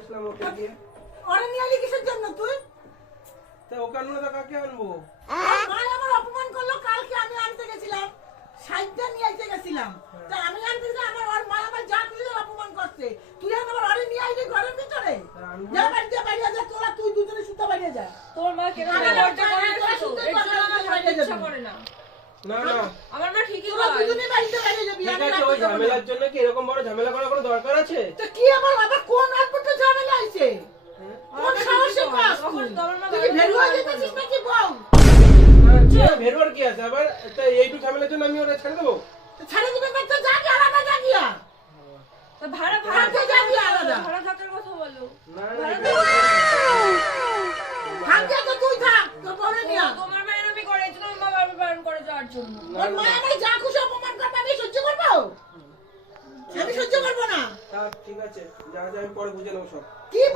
আসলাম ওকে দিয়ে। ওরে নিয়ে আলি কিসের জন্য তুই? তা ওকে আনবো না, কাকে আনবো? মা আমার অপমান করলো, কালকে আমি আনতে গেছিলাম, সাইডটা নিয়ে আইতে গেছিলাম। তা আমি আনতে গেলে আমার ওর মা আমার যা খুশি অপমান করছে। তুই আমার ওরে নিয়ে আইলি ঘরের ভিতরে। যা বাড়িতে বাইরে যা, তোরা তুই দুজনে সুতা বাইরে যা। তোর মা কেন আমার বলতে মা করে তোরা না তো? সুতা এর জন্য আমার বাইরে হাঁটতে ইচ্ছা যাবি। করে না। না না আমার মা ঠিকই তোরা বলে। দুজনে বাড়িতে বাইরে যাবি। ঠিক আমি আছে, ওই রাখতে যাবো না। ঝামেলার জন্য কি এরকম বড় ঝামেলা করার কোনো দরকার আছে? তা কি আমার আবার কোন অদ্ভুত ঝামেলা হইছে? কোন সাহসে কাজ তখন তুই? তোমার মা তুই কি বাড়ি ভেরুয়া থেকে যেতেছিস নাকি বউ? ভেরুয়ার কি আছে আবার? তা এইটু ঝামেলার জন্য আমি ওরা ছেড়ে দেবো? ছেড়ে দিবে তো যাবি আলাদা জাগিয়া। তা ভাড়া ভাড়া যাবি আলাদা। ভাড়া থাকার কথা বলো। না ভাগ্যে তো তুই থাক, তোর বউরে নিয়া। তোমার মা এরকমই করে, এই জন্য আমার মা বারবার বারণ করে যাওয়ার জন্য। ওর মা আমায় যা খুশি অপমান করবে আমি সহ্য করবো? আমি সহ্য করবো না। তা ঠিক আছে, যা যা আমি পরে বুঝে নেবো সব। কি